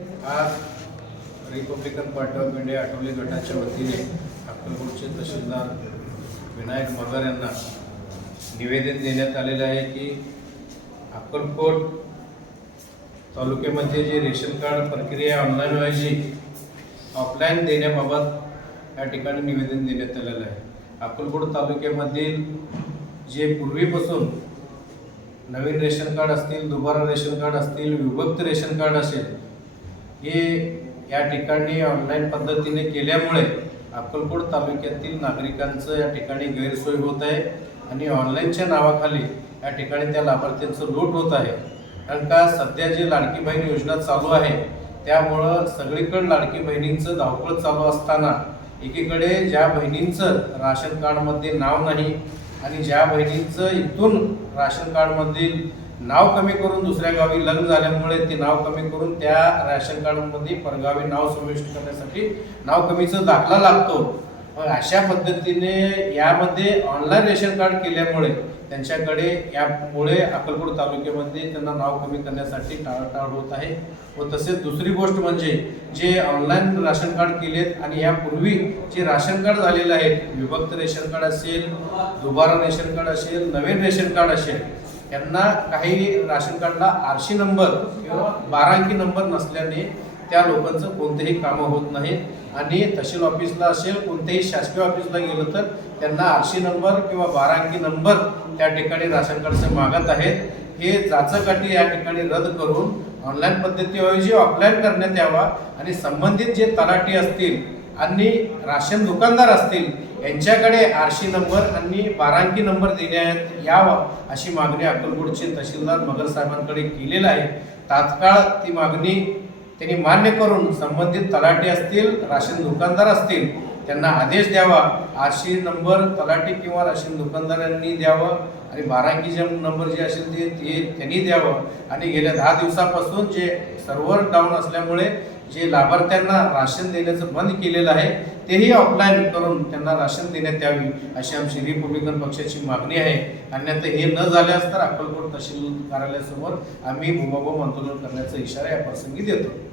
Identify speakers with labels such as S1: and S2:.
S1: आज Republican party of India Athawale गटाच्या वतीने अक्कलकोटचे तहसीलदार विनायक मगर यांना निवेदन देण्यात आलेलं आहे की अक्कलकोट तालुक्यामध्ये जे रेशन कार्ड प्रक्रिया ऑनलाईन व्हायची ऑफलाईन देण्याबाबत या ठिकाणी निवेदन देण्यात आलेलं आहे. अक्कलकोट तालुक्यामधील जे पूर्वीपासून नवीन रेशन कार्ड असतील दुबारा रेशन कार्ड असतील विभक्त रेशन कार्ड असेल हे या ठिकाणी ऑनलाईन पद्धतीने केल्यामुळे अक्कलकोट तालुक्यातील नागरिकांचं या ठिकाणी गैरसोय होत आहे आणि ऑनलाईनच्या नावाखाली या ठिकाणी त्या लाभार्थ्यांचं लूट होत आहे. कारण का सध्या जी लाडकी बहीण योजना चालू आहे त्यामुळं सगळीकडे लाडकी बहिणींचं धावपळ चालू असताना एकीकडे ज्या बहिणींचं राशन कार्डमध्ये नाव नाही आणि ज्या बहिणींचं इथून राशन कार्डमधील नाव कमी करून दुसऱ्या गावी लग्न झाल्यामुळे ते नाव कमी करून त्या राशन कार्डमध्ये परगावी नाव समाविष्ट करण्यासाठी नाव कमीचा दाखला लागतो. मग अशा पद्धतीने यामध्ये ऑनलाईन रेशन कार्ड केल्यामुळे त्यांच्याकडे यामुळे अक्कलकोट तालुक्यामध्ये त्यांना नाव कमी करण्यासाठी टाळाटाळ होत आहे. व तसेच दुसरी गोष्ट म्हणजे जे ऑनलाईन राशन कार्ड केलेत आणि यापूर्वी जे राशन कार्ड झालेले आहेत विभक्त रेशन कार्ड असेल दुबारा रेशन कार्ड असेल नवीन रेशन कार्ड असेल यांना काही राशन कार्डला आरशी नंबर किंवा बारा अंकी नंबर नसल्याने त्या लोकांचं कोणतेही कामं होत नाहीत आणि तहसील ऑफिसला असेल कोणत्याही शासकीय ऑफिसला गेलं तर त्यांना आरशी नंबर किंवा बारा अंकी नंबर त्या ठिकाणी राशन कार्डचे मागत आहेत. हे जाचकाठी या ठिकाणी रद्द करून ऑनलाईन पद्धतीऐवजी ऑफलाईन करण्यात यावा आणि संबंधित जे तलाठी असतील आणि राशन दुकानदार असतील यांच्याकडे आरशी नंबर आणि बारांकी नंबर देण्यात यावा अशी मागणी अक्कलकोटचे तहसीलदार मगर साहेबांकडे केलेलं आहे. तात्काळ ती मागणी त्यांनी मान्य करून संबंधित तलाठी असतील राशन दुकानदार असतील त्यांना आदेश द्यावा. आरशी नंबर तलाठी किंवा राशन दुकानदारांनी द्यावं आणि बारांकी जे नंबर जे असेल ते ते त्यांनी द्यावं. आणि गेल्या दहा दिवसापासून जे सर्व्हर डाऊन असल्यामुळे जे लाभार्थ्यांना राशन देण्याचं बंद केलेलं आहे तेही ऑफलाईन करून त्यांना राशन देण्यात यावी अशी आमची रिपब्लिकन पक्षाची मागणी आहे. अन्यथा हे न झाल्यास तर अक्कलकोट तहसील कार्यालयासमोर आम्ही भूमाभूम आंदोलन करण्याचा इशारा या प्रसंगी देतो.